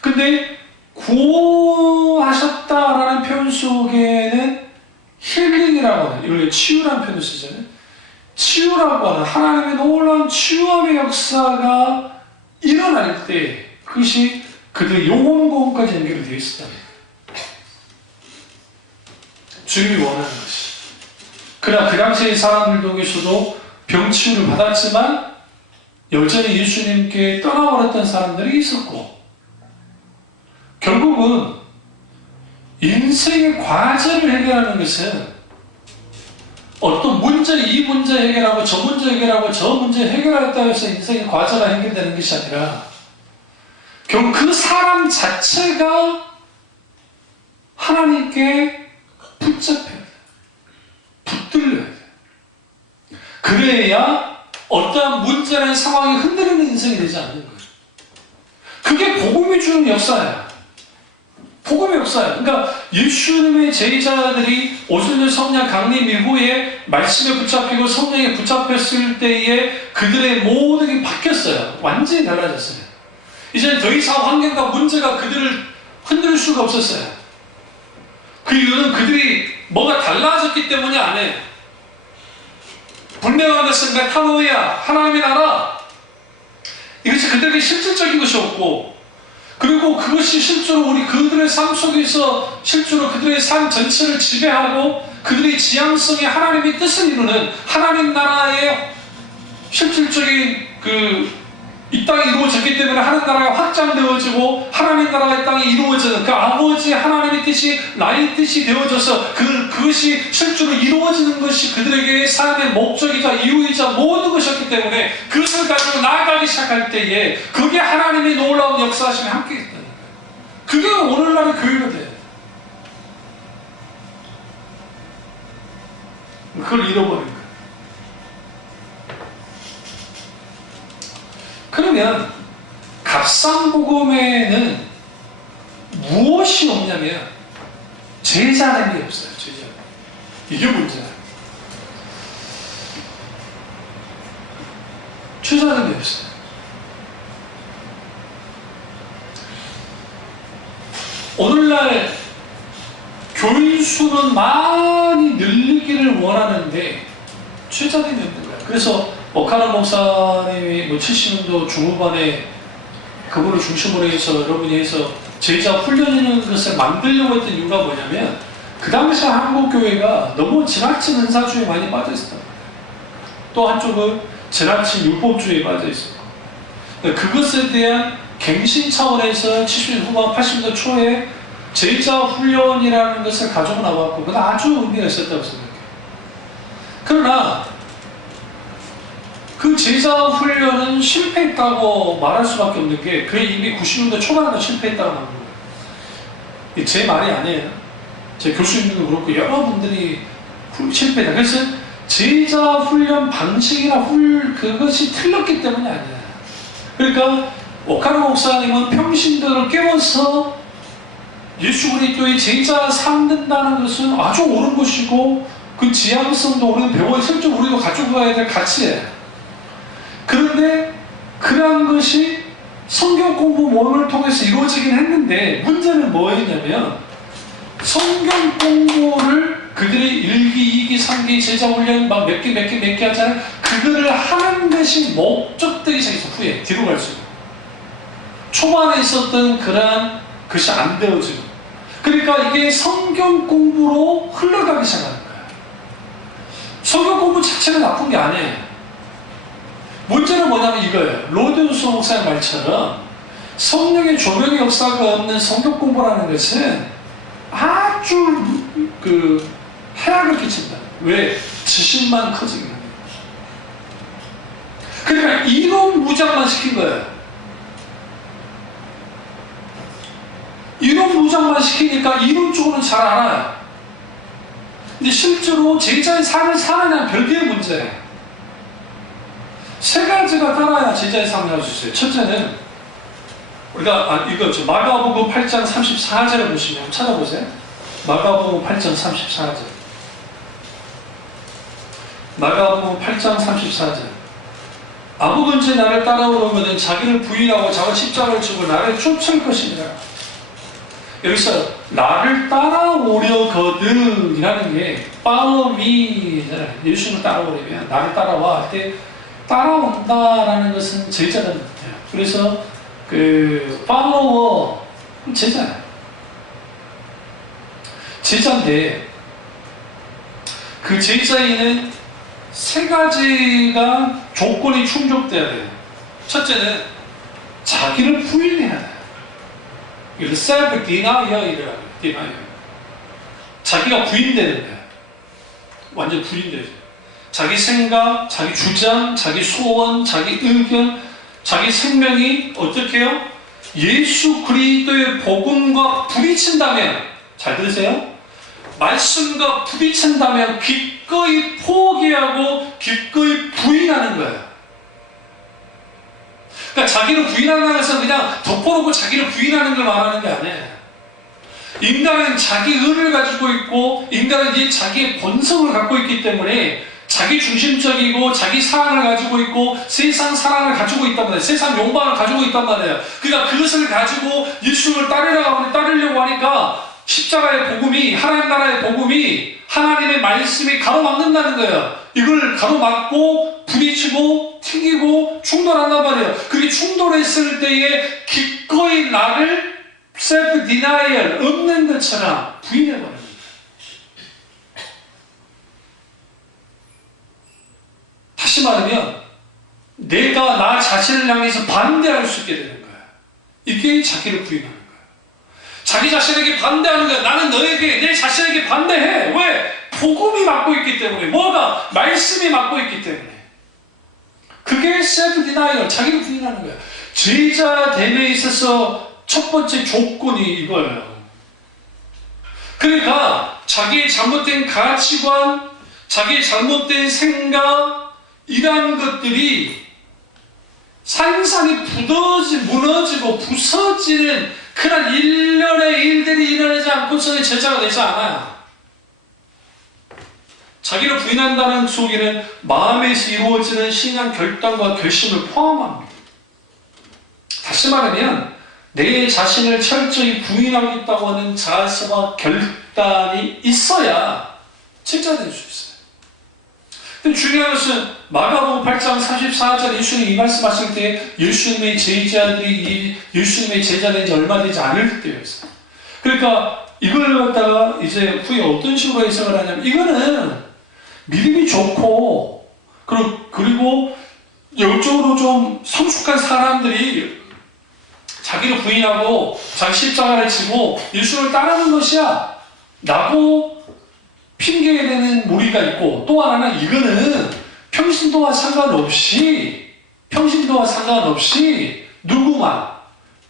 근데 구원하셨다라는 표현 속에는 힐링이라고 하는, 이걸 치유라는 표현을 쓰잖아요. 치유라고 하는 하나님의 놀라운 치유함의 역사가 일어날 때 그것이 그들의 영혼 구원까지 연결이 되어 있었다. 주님이 원하는 것이. 그러나 그 당시의 사람들 중에서도 병치유를 받았지만 여전히 예수님께 떠나버렸던 사람들이 있었고, 결국은 인생의 과제를 해결하는 것은 어떤 문제, 이 문제 해결하고 저 문제 해결하고 저 문제 해결했다고 해서 인생의 과제가 해결되는 것이 아니라 결국 그 사람 자체가 하나님께 붙잡혀야 돼. 붙들려야 돼. 그래야 어떠한 문제라는 상황이 흔들리는 인생이 되지 않는 거예요. 그게 복음이 주는 역사야. 복음의 역사예요. 그러니까 예수님의 제자들이 오순절 성령 강림 이후에 말씀에 붙잡히고 성령에 붙잡혔을 때에 그들의 모든 게 바뀌었어요. 완전히 달라졌어요. 이제는 더 이상 환경과 문제가 그들을 흔들 수가 없었어요. 그 이유는 그들이 뭐가 달라졌기 때문이 아니에요. 분명한 것은 메타노이아, 하나님의 나라. 이것이 그들에게 실질적인 것이 없고, 그리고 그것이 실제로 그들의 삶 속에서 실제로 그들의 삶 전체를 지배하고 그들의 지향성이 하나님의 뜻을 이루는 하나님 나라의 실질적인 이 땅이 이루어졌기 때문에 하나님 나라가 확장되어지고 하나님 나라가 이 땅에 이루어지는 그 아버지 하나님의 뜻이 나의 뜻이 되어져서 그것이 실제로 이루어지는 것이 그들에게 삶의 목적이자 이유이자 모든 것이었기 때문에 그것을 가지고 나아가기 시작할 때에 그게 하나님의 놀라운 역사하심에 함께 있다는 거예요. 그게 오늘날의 교회가 돼요. 그걸 잃어버린 거예요. 그러면 갑상복음에는 무엇이 없냐면 제자라는 게 없어요. 제자. 이게 문제예요. 제자라는 게 없어요. 오늘날 교인 수는 많이 늘리기를 원하는데 제자들이 없는 거예요. 그래서 오카나 목사님이 70년도 중후반에 그분을 중심으로 해서 여러분이 해서 제자 훈련하는 것을 만들려고 했던 이유가 뭐냐면 그 당시 한국교회가 너무 지나친 은사주의에 많이 빠져 있었단 말이에요. 또 한쪽은 지나친 율법주의에 빠져 있었고, 그것에 대한 갱신 차원에서 70년 후반 80년대 초에 제자 훈련이라는 것을 가지고 나왔고 그건 아주 의미가 있었다고 생각해요. 그러나 그 제자 훈련은 실패했다고 말할 수밖에 없는 게 그게 이미 90년대 초반에 실패했다고 나온 거예요. 제 말이 아니에요. 제 교수님들도 그렇고 여러분들이 실패했다. 그래서 제자 훈련 방식이나 그것이 틀렸기 때문이 아니에요. 그러니까 오카노 목사님은 평신도를 깨워서 예수 그리스도의 제자 삼는다는 것은 아주 옳은 것이고 그 지향성도 우리는 배워야 실제 우리도 가지고 가야 될 가치예요. 그런데 그러한 것이 성경 공부 모임을 통해서 이루어지긴 했는데 문제는 뭐였냐면 성경 공부를 그들의 1기, 2기, 3기 제자훈련 막 몇 개 하잖아요. 그거를 하는 것이 목적되기 시작해서 후에 뒤로 갈수록 초반에 있었던 그러한 것이 안 되어지고 그러니까 이게 성경 공부로 흘러가기 시작하는 거예요. 성경 공부 자체가 나쁜 게 아니에요. 문제는 뭐냐면 이거예요. 로데우스 목사의 말처럼 성령의 조명의 역사가 없는 성경 공부라는 것은 아주 해악을 끼친다. 왜? 지식만 커지게 합니다. 그러니까 이론 무장만 시킨 거예요. 이론 무장만 시키니까 이론적으로는 잘 알아요. 근데 실제로 제자의 삶을 사느냐는 별개의 문제예요. 세 가지가 따라야 제자의 삶을 할 수 있어요. 첫째는 우리가 이거 마가복음 8장 34절을 보시면 찾아보세요. 마가복음 8장 34절. 마가복음 8장 34절. 아무든지 나를 따라오려면 자기를 부인하고 자기 십자가를 지고 나를 쫓을 것이니라. 여기서 나를 따라오려거든 이라는 게 follow me잖아요. 예수님을 따라오려면 나를 따라와 할 때 따라온다라는 것은 제자라는 뜻이에요. 그래서 follower 제자예요. 제자인데 그 제자에는 세 가지가 조건이 충족돼야 돼요. 첫째는 자기를 부인해야 돼요. 이걸 self denial이라고 해요. denial. 자기가 부인되는 거예요. 완전 부인되죠. 자기 생각, 자기 주장, 자기 소원, 자기 의견, 자기 생명이 어떻게 해요? 예수 그리스도의 복음과 부딪힌다면, 잘 들으세요? 말씀과 부딪힌다면 기꺼이 포기하고 기꺼이 부인하는 거예요. 그러니까 자기를 부인하는 것은 그냥 덮어놓고 자기를 부인하는 걸 말하는 게 아니에요. 인간은 자기 의를 가지고 있고 인간은 이 자기의 본성을 갖고 있기 때문에 자기 중심적이고 자기 사랑을 가지고 있고 세상 사랑을 가지고 있단 말이에요. 세상 욕망을 가지고 있단 말이에요. 그러니까 그것을 가지고 예수를 따르려고 하니까 십자가의 복음이, 하나님 나라의 복음이, 하나님의 말씀이 가로막는다는 거예요. 이걸 가로막고 부딪히고 튕기고 충돌한단 말이에요. 그게 충돌했을 때에 기꺼이 나를 self denial 없는 것처럼 부인해버립니다. 다시 말하면 내가 나 자신을 향해서 반대할 수 있게 되는 거예요. 이게 자기를 부인하는 거예요. 자기 자신에게 반대하는 거야. 나는 너에게, 내 자신에게 반대해. 왜? 복음이 맡고 있기 때문에. 뭐가? 말씀이 맡고 있기 때문에. 그게 self denial, 자기를 부인하는 거예요. 제자됨에 있어서 첫 번째 조건이 이거예요. 그러니까 자기의 잘못된 가치관, 자기의 잘못된 생각, 이러한 것들이 산산이 무너지고 부서지는 그런 일련의 일들이 일어나지 않고서는 제자가 되지 않아요. 자기를 부인한다는 속에는 마음에서 이루어지는 신앙 결단과 결심을 포함합니다. 다시 말하면 내 자신을 철저히 부인하겠다고 하는 자세와 결단이 있어야 제자가 될 수 있어요. 근데 중요한 것은 마가복음 8장 34절 예수님이 이 말씀하실 때 예수님의 제자들이 예수님의 제자된 지 얼마 되지 않을 때였어요. 그러니까 이걸 갖다가 이제 후에 어떤 식으로 해석을 하냐면 이거는 믿음이 좋고 그리고 영적으로 좀 성숙한 사람들이 자기를 부인하고 자기 십자가를 지고 예수를 따르는 것이야 라고 핑계대는 무리가 있고, 또 하나는 이거는 평신도와 상관없이 누구만,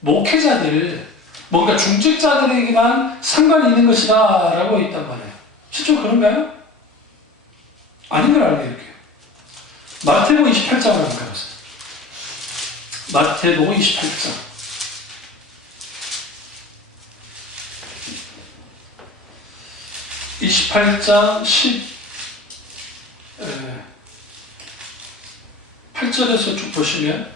목회자들, 뭔가 중직자들에게만 상관이 있는 것이다 라고 있단 말이에요. 실제로 그런가요? 아닌 걸 알려드릴게요. 마태복음 28장을 한번 가보세요. 마태복음 28장. 28장 18절에서 쭉 보시면,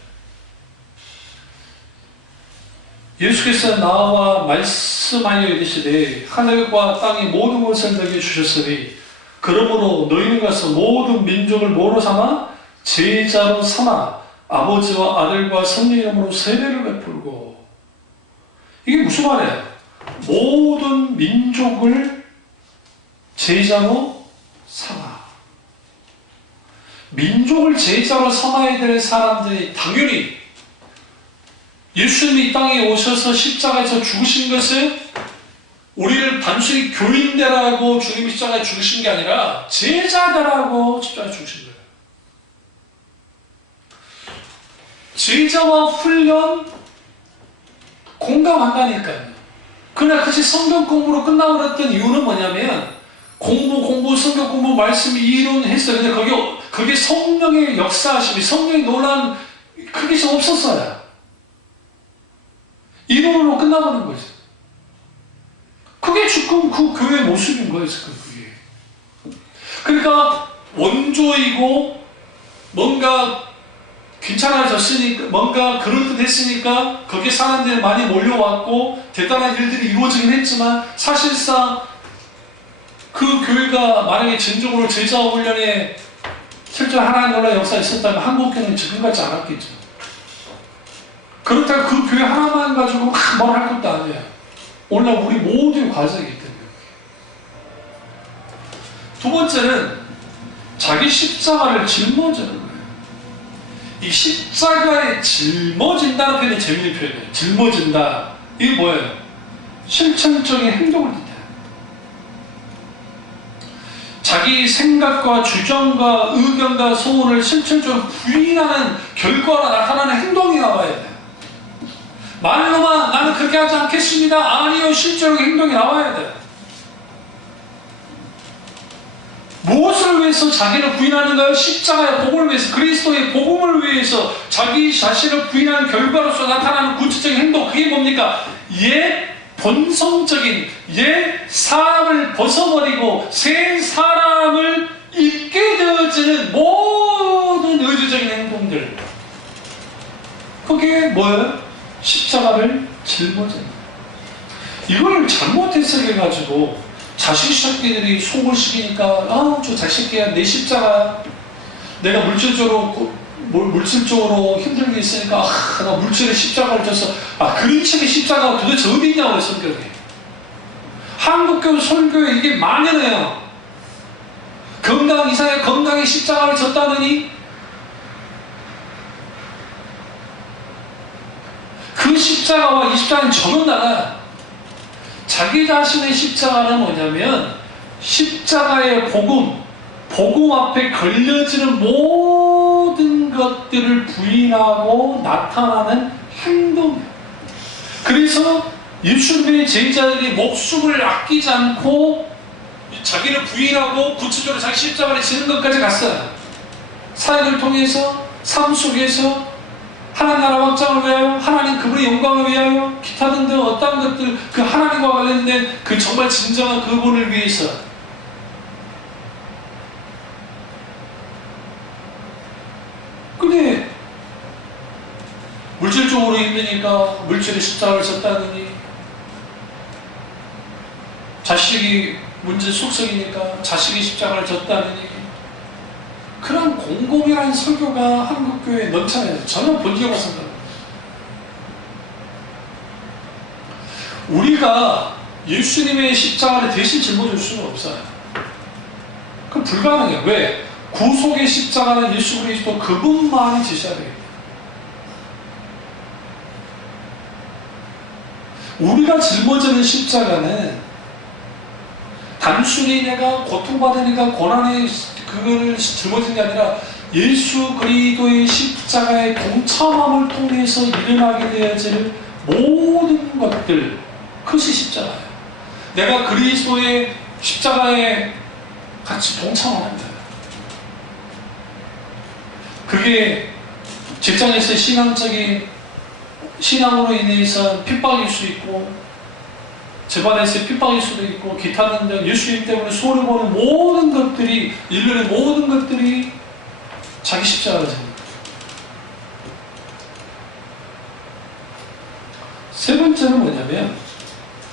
예수께서 나와 말씀하여 이르시되 하늘과 땅의 모든 것을 너희에게 주셨으니 그러므로 너희는 가서 모든 민족을 뭐로 삼아? 제자로 삼아 아버지와 아들과 성령 이름으로 세례를 베풀고. 이게 무슨 말이에요? 모든 민족을 제자로 삼아. 민족을 제자로 삼아야 될 사람들이 당연히 예수님이 이 땅에 오셔서 십자가에서 죽으신 것은 우리를 단순히 교인되라고 주님이 십자가에 죽으신 게 아니라 제자되라고 십자가에 죽으신 거예요. 제자와 훈련 공감한다니까요. 그러나 그치 성경 공부로 끝나고 그랬던 이유는 뭐냐면 공부, 성경 공부, 말씀이 이론했어요. 근데 그게 성령의 역사하심이, 성령의 논란 크게 없었어요. 이론으로 끝나가는 거죠. 그게 지금 그 교회의 모습인 거예요, 지금 그게. 그러니까 원조이고 뭔가 괜찮아졌으니까, 뭔가 그럴듯했으니까 거기에 사람들이 많이 몰려왔고 대단한 일들이 이루어지긴 했지만, 사실상 그 교회가 만약에 진정으로 제자 훈련에 실제 하나님 나라의 역사가 있었다면 한국교회는 지금같지 않았겠죠. 그렇다고 그 교회 하나만 가지고 막 뭘 할 것도 아니에요. 오늘 우리 모두의 과정이기 때문에. 두 번째는 자기 십자가를 짊어지는 거예요. 이 십자가에 짊어진다는 표현이 재밌는 표현이에요. 짊어진다. 이게 뭐예요? 실천적인 행동을 뜻해요. 자기 생각과 주장과 의견과 소원을 실질적으로 부인하는 결과로 나타나는 행동이 나와야 돼요. 말로만 나는 그렇게 하지 않겠습니다. 아니요, 실제로 행동이 나와야 돼요. 무엇을 위해서 자기를 부인하는가요? 십자가의 복음을 위해서, 그리스도의 복음을 위해서 자기 자신을 부인하는 결과로서 나타나는 구체적인 행동. 그게 뭡니까? 옛 본성적인 옛 사람을 벗어버리고 새 사람을 입게 되어지는 모든 의지적인 행동들. 그게 뭐예요? 십자가를 짊어지는. 이걸 잘못 해석해가지고 자식 새끼들이 속을 시키니까 저 자식 새끼야 내 십자가야. 내가 물질적으로 힘들게 있으니까 나 물질의 십자가를 졌어. 그런 식의 십자가가 도대체 어디 있냐고요, 성경에. 한국교회 설교에 이게 만연해요. 건강 이상의 건강의 십자가를 졌다느니 그 십자가와 이 십자가는 전혀 달라요. 자기 자신의 십자가는 뭐냐면 십자가의 복음 앞에 걸려지는 모든 것들을 부인하고 나타나는 행동이에요. 그래서 예수님의 제자들이 목숨을 아끼지 않고 자기를 부인하고 구체적으로 자기 십자가를 지는 것까지 갔어요. 사역을 통해서, 삶 속에서 하나님 나라 확장을 위하여, 하나님 그분의 영광을 위하여, 기타 등등 어떤 것들, 그 하나님과 관련된 그 정말 진정한 그분을 위해서. 근데 물질적으로 힘드니까 물질의 십자가를 졌다느니, 자식이 문제 속성이니까 자식이 십자가를 졌다느니, 그런 공공이라는 설교가 한국교회에 넘쳐나요. 전혀 본질과 상관없어요. 우리가 예수님의 십자가를 대신 짊어질 수는 없어요. 그럼 불가능해요. 왜? 구속의 십자가는 예수 그리스도 그분만이 지셔야 됩니다. 우리가 짊어지는 십자가는 단순히 내가 고통받으니까 고난의 그거를 짊어지는 게 아니라 예수 그리스도의 십자가의 동참함을 통해서 일어나게 되어질 모든 것들, 그것이 십자가예요. 내가 그리스도의 십자가에 같이 동참하는 거예요. 그게 직장에서 신앙으로 인해서 핍박일 수 있고, 집안에서 핍박일 수도 있고, 기타 등등 예수님 때문에 손해보는 모든 것들이, 일련의 모든 것들이 자기 십자가가 됩니다. 세 번째는 뭐냐면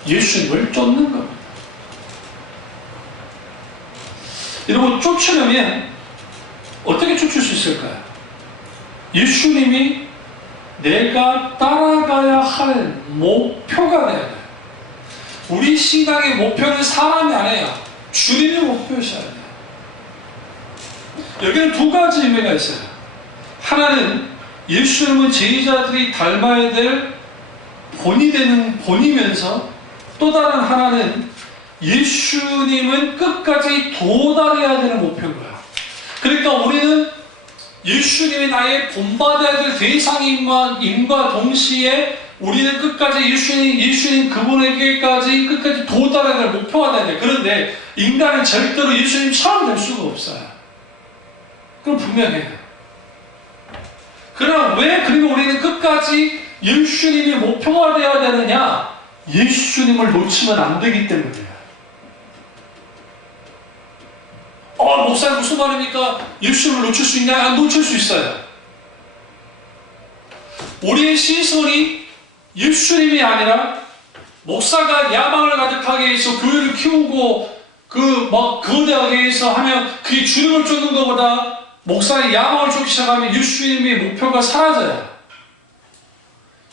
예수님을 쫓는 겁니다. 여러분, 쫓으려면 어떻게 쫓을 수 있을까요? 예수님이 내가 따라가야 할 목표가 돼야 돼요. 우리 신앙의 목표는 사람이 아니에요. 주님의 목표이셔야 돼요. 여기는 두 가지 의미가 있어요. 하나는 예수님은 제자들이 닮아야 될 본이면서, 또 다른 하나는 예수님은 끝까지 도달해야 되는 목표인 거야. 그러니까 우리는 예수님이 나의 본받아야 될 대상임과 동시에 우리는 끝까지 예수님 그분에게까지 끝까지 도달해야 될 목표가 돼야 돼. 그런데 인간은 절대로 예수님처럼 될 수가 없어요. 그건 분명해요. 그럼 그리고 우리는 끝까지 예수님이 목표가 되어야 되느냐? 예수님을 놓치면 안 되기 때문이에요. 목사님 무슨 말입니까? 예수님을 놓칠 수 있냐? 안 놓칠 수 있어요. 우리의 시선이 예수님이 아니라 목사가 야망을 가득하게 해서 교회를 키우고 거대하게 해서 하면 그게 주님을 쫓는 것보다 목사의 야망을 쫓기 시작하면 예수님의 목표가 사라져요.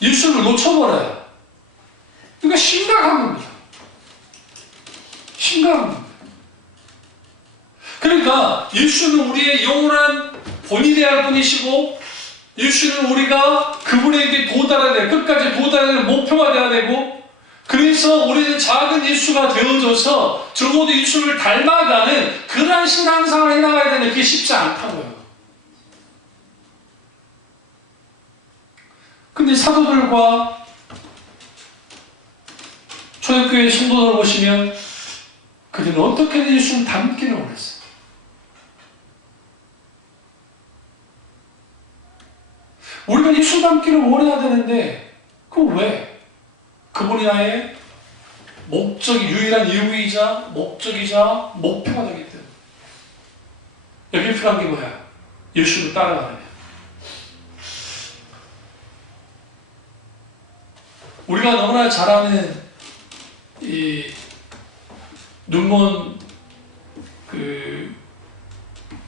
예수님을 놓쳐버려요. 그러니까 심각한 겁니다. 심각한 겁니다. 그러니까 예수는 우리의 영원한 본이 되어야 할 분이시고, 예수는 우리가 그분에게 도달해야 돼. 끝까지 도달해야 될 목표가 되어야 되고, 그래서 우리는 작은 예수가 되어져서 적어도 예수를 닮아가는 그러한 신앙생활을 해나가야 되는데 그게 쉽지 않다고요. 근데 사도들과 초대교회 성도들을 보시면 그들은 어떻게든 예수를 닮기를 원했어요. 우리가 예수 닮기를 원해야 되는데 왜? 그분이 나의 유일한 이유이자 목적이자 목표가 되기 때문에. 여기 필요한 게 뭐야? 예수를 따라가는 거야. 우리가 너무나 잘 아는 이 눈먼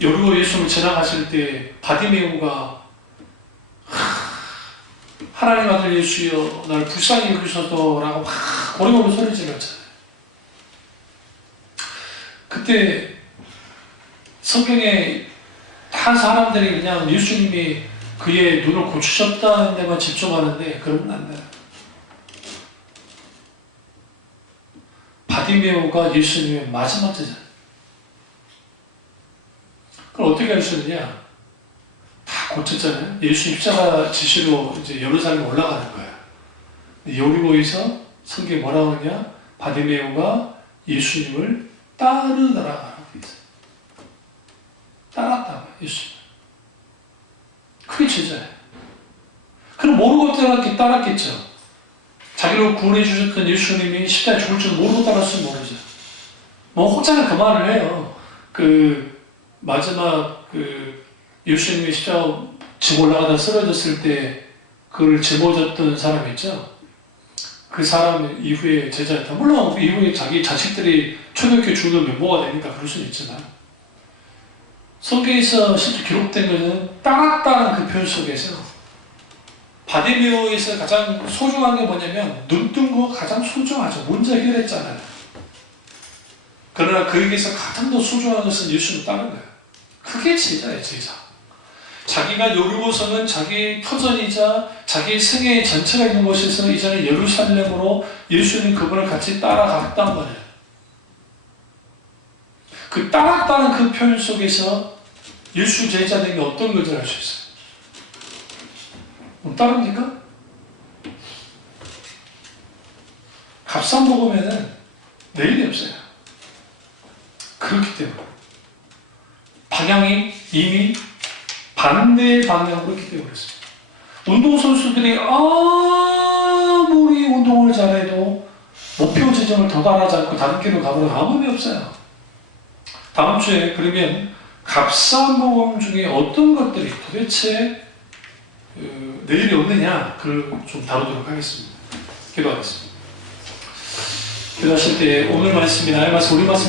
여리고 예수님을 지나가실 때 바디메오가 하나님 아들 예수여 날 불쌍히 여기소서라고 막 고래고래 소리 질렀잖아요. 그때 성경에 다 사람들이 그냥 예수님이 그의 눈을 고치셨다는 데만 집중하는데 그러면 안 돼요. 바디메오가 예수님의 마지막 제자. 그럼 어떻게 하셨느냐? 다 고쳤잖아요. 예수 십자가 지시로 이제 예루살렘 올라가는 거예요. 여리고에서 성경에 뭐라고 하느냐? 바디메오가 예수님을 따르더라라고 했어요. 따랐다고요, 예수님. 그게 제자예요. 그럼 모르고 따랐겠죠. 자기를 구원해 주셨던 예수님이 십자가에 죽을 줄 모르고 따랐으면 모르죠. 혹자는 그 말을 해요. 마지막 예수님이 십자가 지고 올라가다 쓰러졌을 때 그걸 짊어졌던 사람 있죠? 그 사람 이후에 제자였다. 물론 그 이후에 자기 자식들이 초대교회 주도 멤버가 되니까 그럴 수는 있지만 성경에서 실제 기록된 것은 따랐다는 그 표현 속에서 바디메오에서 가장 소중한 게 뭐냐면 눈 뜬 거 가장 소중하죠. 문제 해결했잖아요. 그러나 그에게서 가장 더 소중한 것은 예수를 따른 거예요. 그게 제자예요, 제자. 자기가 요르고성은 자기 터전이자 자기 생애의 전체가 있는 곳에서 이제는 예루살렘으로 예수님 그분을 같이 따라갔단 말이에요. 그 따랐다는 그 표현 속에서 예수 제자됨이 어떤 것을 알 수 있어요? 못 따릅니까? 갑상먹으면은 내일이 없어요. 그렇기 때문에 방향이 이미 반대의 방향으로 있기 때문에 그렇습니다. 운동선수들이 아무리 운동을 잘해도 목표 지점을 도달하지 않고 다른 길로 가보면 아무 의미 없어요. 다음 주에 그러면 갑상모험 중에 어떤 것들이 도대체 내일이 없느냐 그걸 좀 다루도록 하겠습니다. 기도하겠습니다. 기도하실 때 오늘 말씀이 나의 말씀, 우리 말씀